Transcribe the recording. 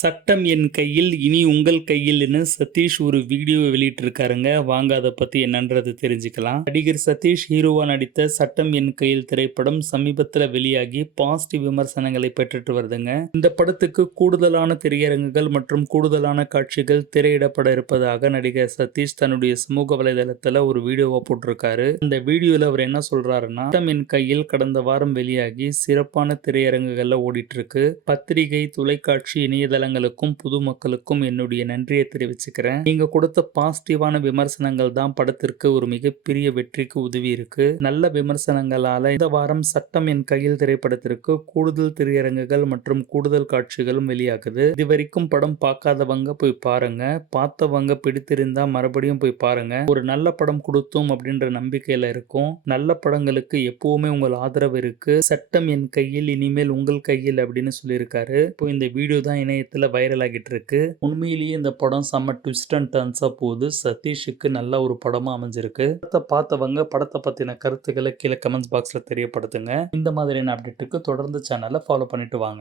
சட்டம் என் கையில் இனி உங்கள் கையில்னு சதீஷ் ஒரு வீடியோ வெளியிட்டிருக்காருங்க. வாங்க அதை பத்தி என்னன்றது தெரிஞ்சுக்கலாம். நடிகர் சதீஷ் ஹீரோவா நடித்த சட்டம் என் கையில் திரைப்படம் சமீபத்தில் வெளியாகி பாசிட்டிவ் விமர்சனங்களை பெற்றுட்டு வருதுங்க. இந்த படத்துக்கு கூடுதலான திரையரங்குகள் மற்றும் கூடுதலான காட்சிகள் திரையிடப்பட இருப்பதாக நடிகர் சதீஷ் தன்னுடைய சமூக வலைதளத்தில் ஒரு வீடியோவை போட்டிருக்காரு. அந்த வீடியோவில் அவர் என்ன சொல்றாருன்னா சட்டம் என் கையில் கடந்த வாரம் வெளியாகி சிறப்பான திரையரங்குகளில் ஓடிட்டு இருக்கு. பத்திரிகை தொலைக்காட்சி புது மக்களுக்கும் என்னுடைய நன்றியை தெரிவிச்சுக்கிறேன். நீங்க கொடுத்த பாசிட்டிவான விமர்சனங்கள் தான் படத்திற்கு ஒரு மிகப்பெரிய வெற்றிக்கு உதவி இருக்கு. நல்ல விமர்சனங்களால இந்த வாரம் சட்டம் என் கையில் திரைப்படத்திற்கு கூடுதல் திரையரங்குகள் மற்றும் கூடுதல் காட்சிகளும் வெளியாகுது. இது வரைக்கும் படம் பார்க்காதவங்க போய் பாருங்க. பார்த்தவங்க பிடித்திருந்தா மறுபடியும் போய் பாருங்க. ஒரு நல்ல படம் கொடுத்தோம் அப்படின்ற நம்பிக்கையில இருக்கும். நல்ல படங்களுக்கு எப்பவுமே உங்கள் ஆதரவு இருக்கு. சட்டம் என் கையில் இனிமேல் உங்கள் கையில் அப்படின்னு சொல்லியிருக்காரு. இப்போ இந்த வீடியோ தான் இணையத்தில் வைரல் ஆகிட்டு இருக்கு உண்மையிலேயே இந்த படம் செம்ம ட்விஸ்ட் அண்ட் டர்ன்ஸாக போகுது. சதீஷுக்கு நல்ல ஒரு படமாக அமைஞ்சிருக்கு. படத்தை பார்த்தவங்க படத்தை பற்றின கருத்துக்களை கீழே கமெண்ட்ஸ் பாக்ஸில் தெரியப்படுத்துங்க. இந்த மாதிரியான அப்டேட்டுக்கு தொடர்ந்து சேனலை ஃபாலோ பண்ணிட்டு வாங்க.